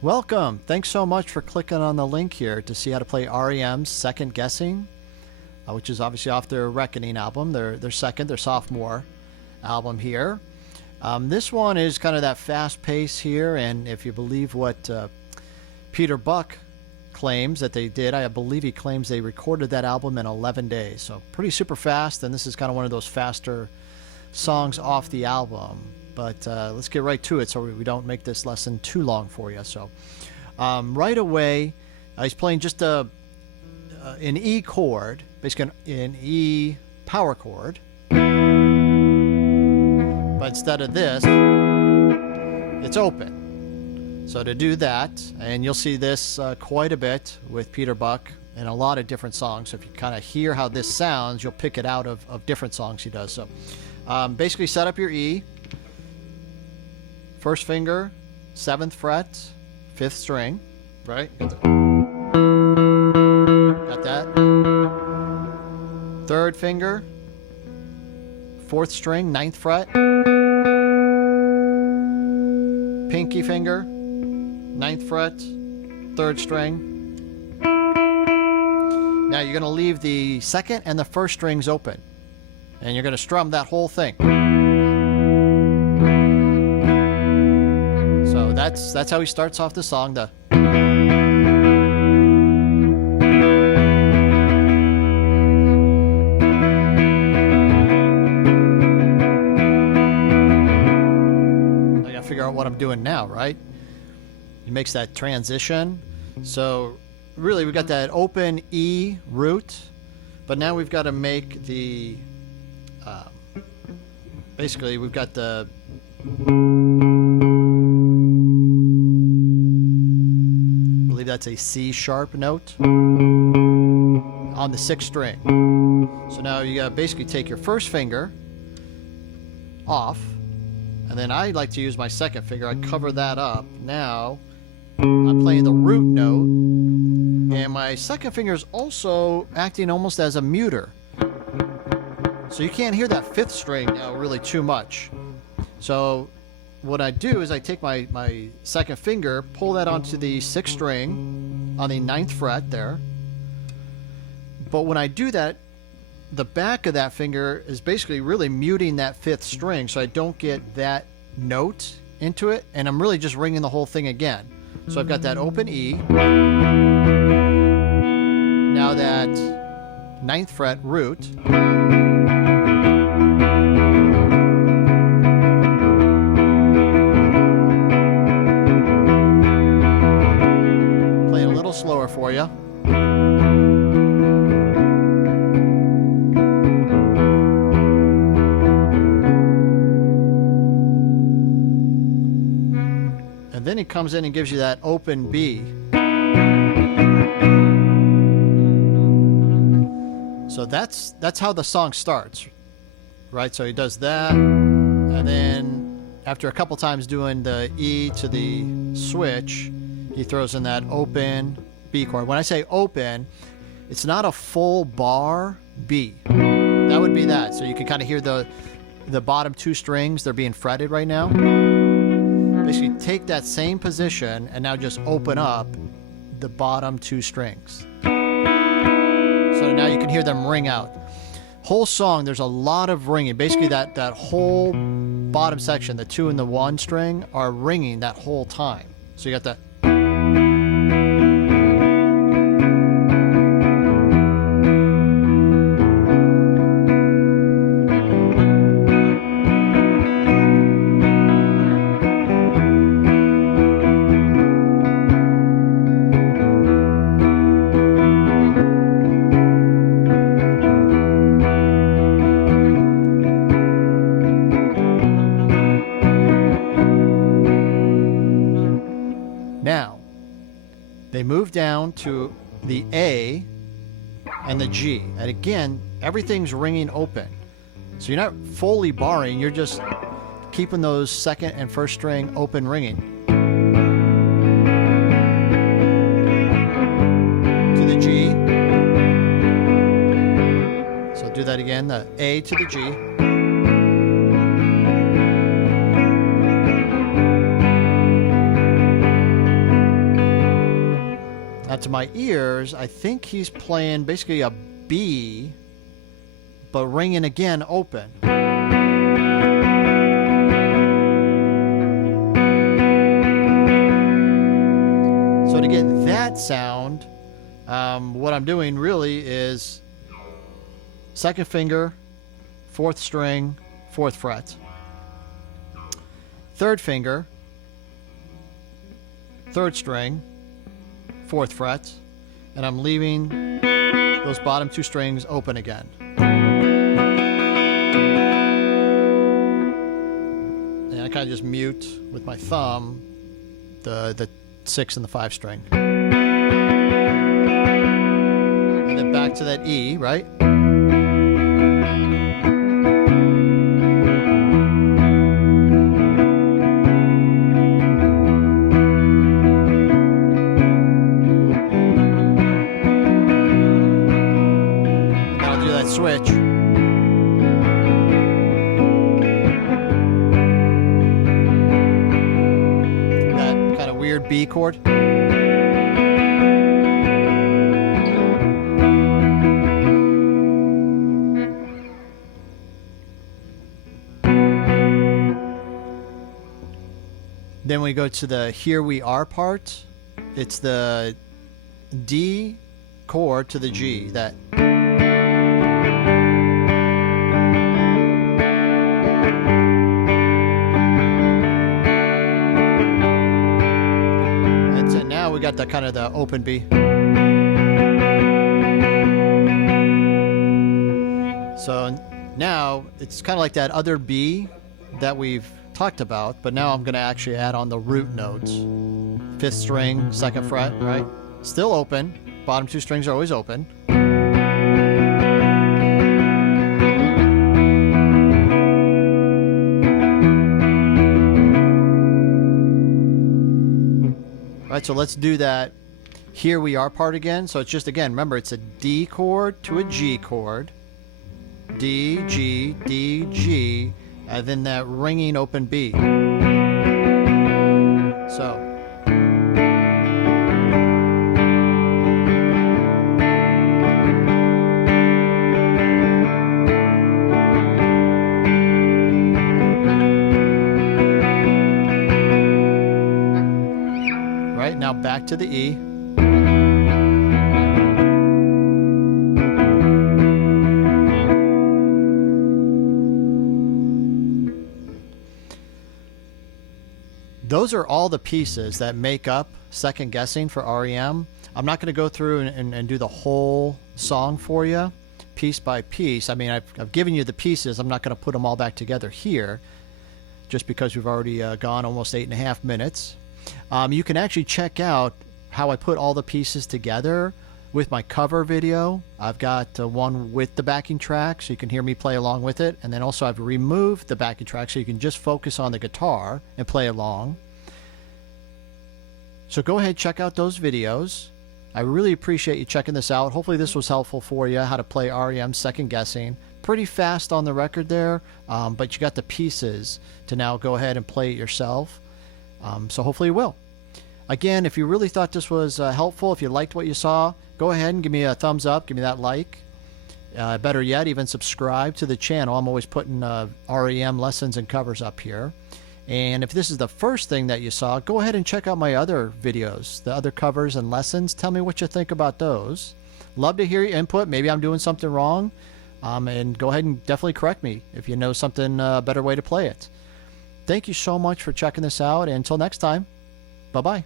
Welcome. Thanks so much for clicking on the link here to see how to play R.E.M's Second Guessing, which is obviously off their Reckoning album, their sophomore album here. This one is kind of that fast pace here, and if you believe what Peter Buck claims that they did, I believe he claims they recorded that album in 11 days. So pretty super fast, and this is kind of one of those faster songs off the album. But let's get right to it so we don't make this lesson too long for you. So right away, he's playing just an E chord, basically an E power chord. But instead of this, it's open. So to do that, and you'll see this quite a bit with Peter Buck in a lot of different songs. So if you kind of hear how this sounds, you'll pick it out of different songs he does. So basically set up your E. First finger, 7th fret, 5th string, right? Got that. 3rd finger, 4th string, 9th fret. Pinky finger, 9th fret, 3rd string. Now you're going to leave the 2nd and the 1st strings open, and you're going to strum that whole thing. So that's how he starts off the song. I gotta figure out what I'm doing now, right? He makes that transition. So really we've got that open E root, but now we've got to make the basically we've got the that's a C sharp note on the 6th string. So now you gotta basically take your first finger off, and then I like to use my 2nd finger. I cover that up. Now I'm playing the root note, and my 2nd finger is also acting almost as a muter. So you can't hear that 5th string now really too much. So what I do is I take my 2nd finger, pull that onto the 6th string on the 9th fret there. But when I do that, the back of that finger is basically really muting that 5th string, so I don't get that note into it, and I'm really just ringing the whole thing again. So I've got that open E. Now that 9th fret root. Slower for you. And then he comes in and gives you that open B. So that's how the song starts, right? So he does that, and then after a couple times doing the E to the switch, he throws in that open B chord. When I say open, it's not a full bar B. That would be that. So you can kind of hear the bottom 2 strings. They're being fretted right now. Basically take that same position and now just open up the bottom 2 strings. So now you can hear them ring out. Whole song, there's a lot of ringing. Basically that whole bottom section, the 2 and the 1 string, are ringing that whole time. So you got that. Now, they move down to the A and the G. And again, everything's ringing open. So you're not fully barring, you're just keeping those 2nd and 1st string open ringing. To the G. So do that again, the A to the G. to my ears, I think he's playing basically a B, but ringing again open. So to get that sound, what I'm doing really is second finger, fourth string, fourth fret. Third finger, third string, fourth fret, and I'm leaving those bottom two strings open again. And I kind of just mute with my thumb the 6 and the 5 string. And then back to that E, right? Switch. That kind of weird B chord. Then we go to the Here We Are part. It's the D chord to the G. That we got that kind of the open B. So now it's kind of like that other B that we've talked about, but now I'm going to actually add on the root notes. 5th string, 2nd fret, right? Still open. Bottom two strings are always open. Right, so let's do that Here We Are part again. So it's just, again, remember, it's a D chord to a G chord. D, G, D, G, and then that ringing open B. So. Right, now back to the E. Those are all the pieces that make up Second Guessing for R.E.M. I'm not going to go through and do the whole song for you, piece by piece. I mean, I've given you the pieces. I'm not going to put them all back together here, just because we've already gone almost 8.5 minutes. You can actually check out how I put all the pieces together with my cover video. I've got one with the backing track, so you can hear me play along with it. And then also I've removed the backing track, so you can just focus on the guitar and play along. So go ahead, check out those videos. I really appreciate you checking this out. Hopefully this was helpful for you, how to play R.E.M. Second Guessing. Pretty fast on the record there, but you got the pieces to now go ahead and play it yourself. So hopefully you will. Again, if you really thought this was helpful, if you liked what you saw, go ahead and give me a thumbs up, give me that like. Better yet, even subscribe to the channel. I'm always putting R.E.M. lessons and covers up here. And if this is the first thing that you saw, go ahead and check out my other videos, the other covers and lessons. Tell me what you think about those. Love to hear your input. Maybe I'm doing something wrong. And go ahead and definitely correct me if you know something, a better way to play it. Thank you so much for checking this out. And until next time, bye-bye.